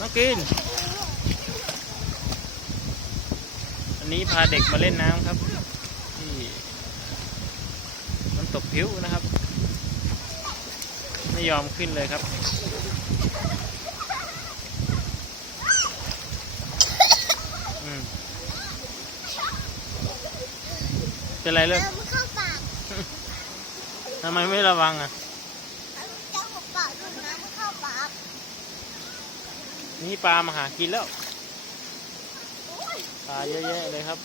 น้องกินอันนี้พาเด็กมาเล่นน้ำครับ ที่มันำตกผิวนะครับ ไม่ยอมขึ้นเลยครับอืมเป็นไรเลิกน้ำเข้าปากทำไมไม่ระวังอะ เจ้าของปากดูดน้ำเข้าปาก นี่ปลามาหากินแล้ว ปลาเยอะแยะเลยครับ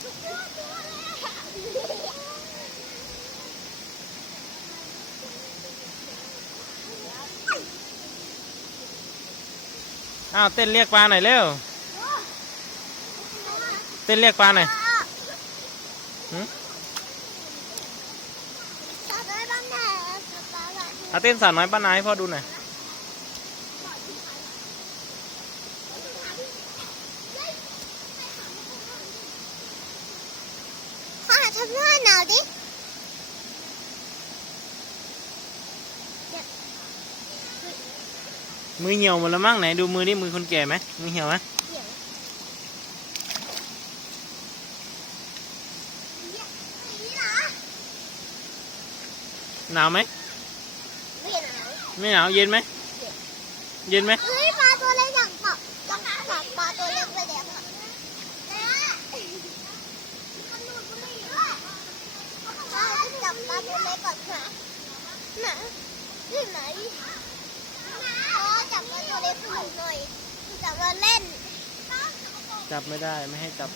อ้าวเต้นเรียกปลาหน่อยเร็ว เต้นเรียกปลาหน่อยหืมตัดได้บ้างแน่ตัดได้บ้างเอาเต้นสาวน้อยป้านาให้พ่อดูหน่อย ทำหน้าหนาวดิมือเหี่ยวหมดแล้วมั้งไหนดูมือนี่มือคนแก่ไหมมือเหี่ยวไหมเดี๋ยวนี่เหรอหนาวไหมไม่หนาวไม่หนาวเย็นไหมเย็นไหมเฮ้ยปลาตัวเล็กอย่างปะต้องจับปลาตัวเล็กไปเดี๋ยวอะมันหลุดก็ไม่อยู่อะปลาจะ จับปลาตัวเล็กก่อนค่ะไหนที่ไหนอ๋อจับปลาตัวเล็กหน่อยจับมาเล่น จับไม่ได้ไม่ให้จับ